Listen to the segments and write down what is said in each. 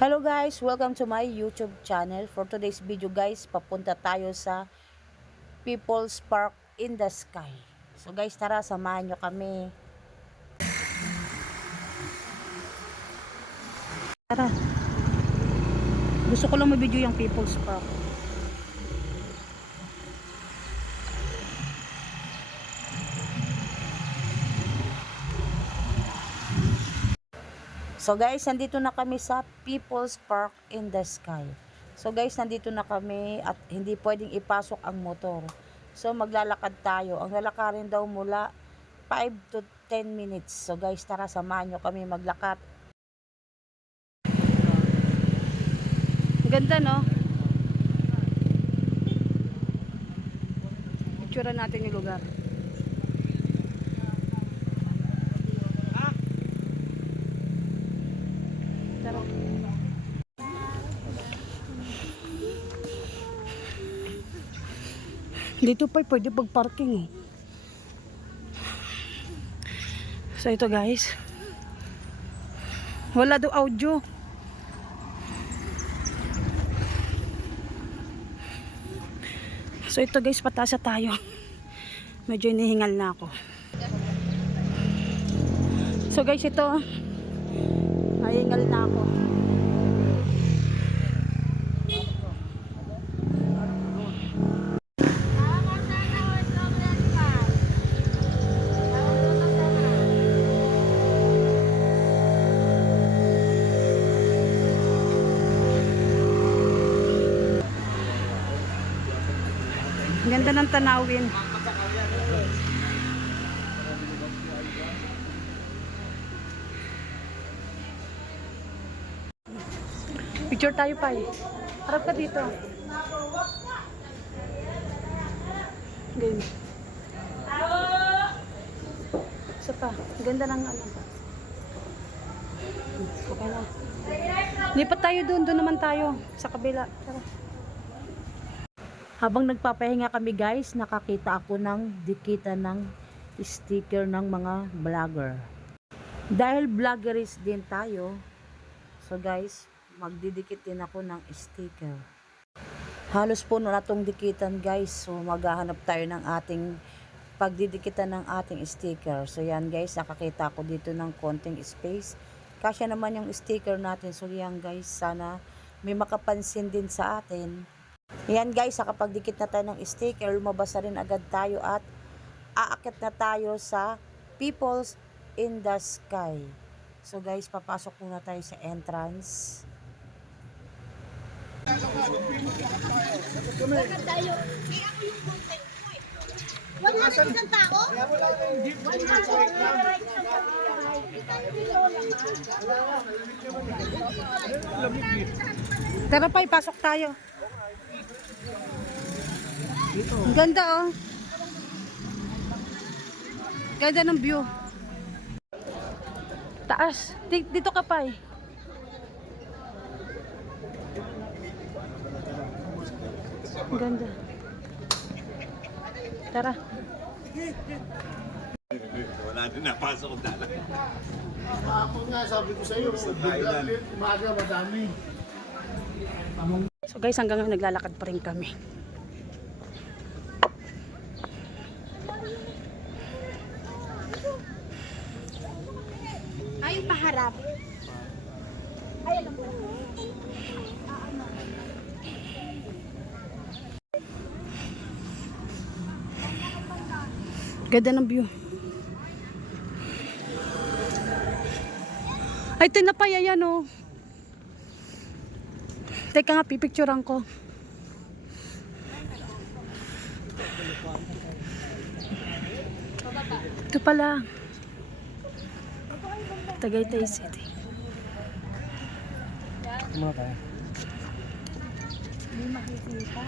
Hello guys, welcome to my YouTube channel. For today's video guys, papunta tayo sa People's Park in the Sky. So guys, tara, samahan nyo kami. Tara. Gusto ko lang ma-video yung People's Park. So guys, nandito na kami sa People's Park in the Sky. So guys, nandito na kami at hindi pwedeng ipasok ang motor. So maglalakad tayo. Ang lalakarin daw mula 5 to 10 minutes. So guys, tara, samahan nyo kami maglakad. Ganda, no? Picture natin yung lugar. Tara. Dito pa pwede pag-parking eh. So ito guys, wala daw audio. So ito guys, pataas na tayo. Medyo inihingal na ako. So guys, ito, nahingal na ako. Ganda ng tanawin. Picture tayo pa eh. Harap ka dito. Game. Isa pa. Ganda ng ano. Okay na. Lipat tayo doon. Doon naman tayo. Sa kabila. Tara. Habang nagpapahinga kami guys, nakakita ako ng dikitan ng sticker ng mga vlogger. Dahil vloggeries din tayo, so guys, magdidikit din ako ng sticker. Halos puno na tong dikitan guys, so maghahanap tayo ng ating pagdidikitan ng ating sticker. So yan guys, nakakita ako dito ng konting space. Kasya naman yung sticker natin, so yan guys, sana may makapansin din sa atin. Yan guys, kapag dikit na tayo ng sticker, lumabas na rin agad tayo at aakit na tayo sa People's in the Sky. So guys, papasok muna tayo sa entrance. Wala na isang tao? Tara pa, ipasok tayo. Ang ganda oh. Ganda ng view. Taas. Dito ka pa eh. Ang ganda. Tara. Wala din napasok ang dala. Ako nga, sabi ko sa iyo, umaga madami. So guys, hanggang ngayon naglalakad pa rin kami. Ay, paharap. Ay, alam mo. Ganda ng view. Ay, tinapay, ayan oh. Teka nga, pipicturean ko. Ito pala. Tagaytay City. Kumaka tayo. Hindi makikita.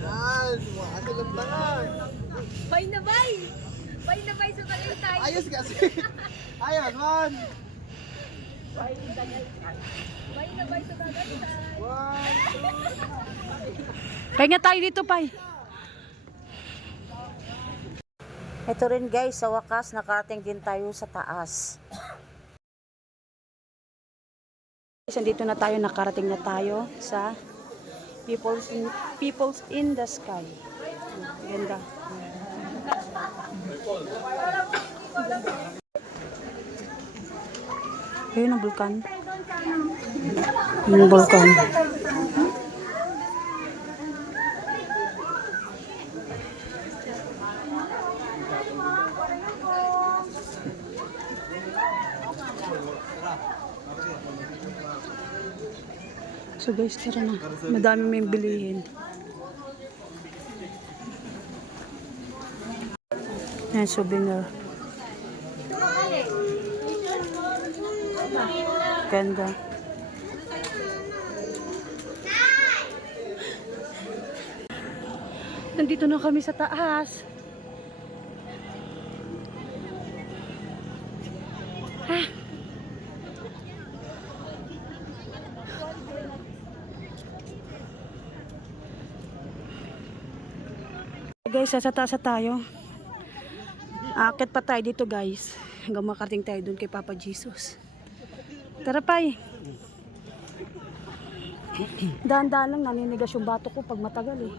Yan, ano lang tangan. Bay na bay! Bay na bay sa Tagaytay! Ayos kasi. Ayan, man. Bay na bay sa Tagaytay! Kaya nga tayo dito, Pai. Ito rin guys, sa wakas nakarating din tayo sa taas. Nandito na tayo, nakarating na tayo sa People's in the Sky. Ganda. Ayun ang bulkan. Yung bulkan. So guys, tara na. Madami may bilihin. Yan, souvenir. Ganda. Nandito na kami sa taas. Guys, sa taas na tayo. Akit pa tayo dito guys. Hanggang makarating tayo dun kay Papa Jesus. Tara pay. Dahan-dahan lang, naninigas yung batok ko pag matagal eh.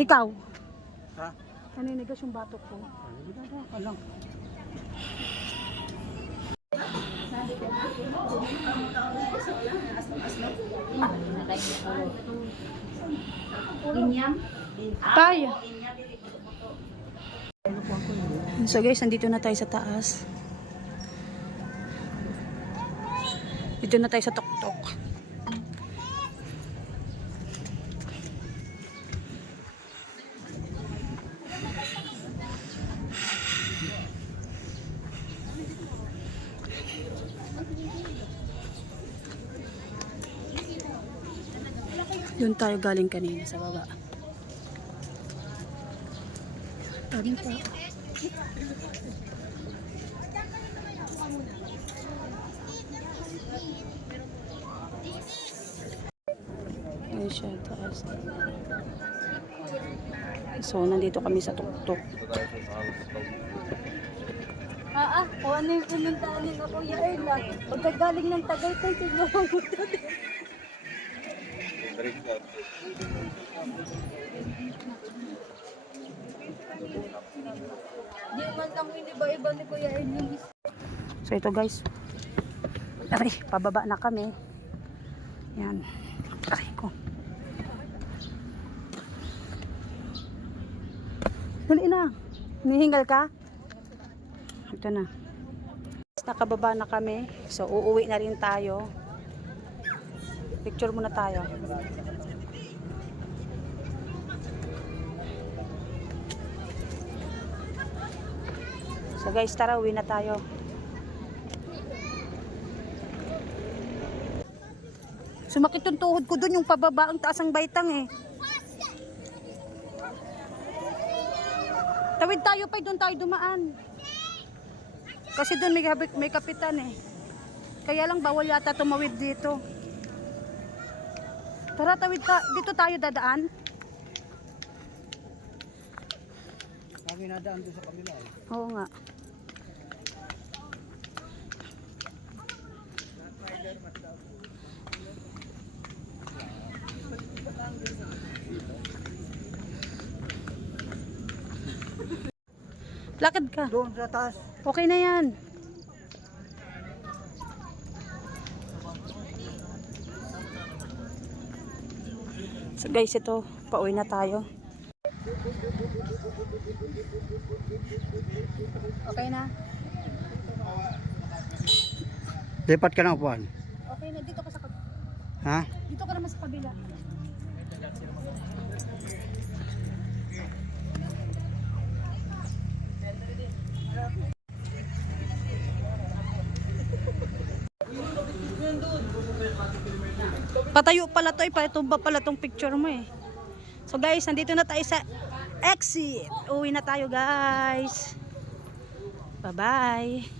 Ikaw? Ha? Naninigas yung batok ko. Alam. Tay. So guys, nandito na tayo sa taas. Dito na tayo sa tuktok. Doon tayo galing kanina sa baba. Tadi pa. Ay siya, taas. So, nandito kami sa tuktok. Kung ano yung pinuntahan ni Kuya Erla. Pagkagaling ng Tagaytay, siguro mo ito. Di man lang iniba-iba ni Kuya Erla. So, ito guys. Aray, pababa na kami. Yan. Aray ko. Dali na. Nihingal ka? Ito na. Nakababa na kami. So, uuwi na rin tayo. Picture muna tayo. So guys, tara, uwi na tayo. Sumakit yung tuhod ko dun, yung pababa, ang taas ang baitang eh. Tawid tayo pa, doon tayo dumaan. Kasi doon may kapitan eh. Kaya lang bawal yata tumawid dito. Tara, tawid ka. Dito tayo dadaan. Kami nadaan doon sa kabila eh. Oo nga. Lakad ka. Doon sa taas. Okay na yan. So guys, ito, pauwi na tayo. Okay na? Lipat ka na upuan. Okay na, dito ka sa kabila. Ha? Dito ka naman sa kabila. Patayo pala to, ipatumba pala tong picture mo eh. So guys, nandito na tayo sa exit. Uwi na tayo guys. Bye bye.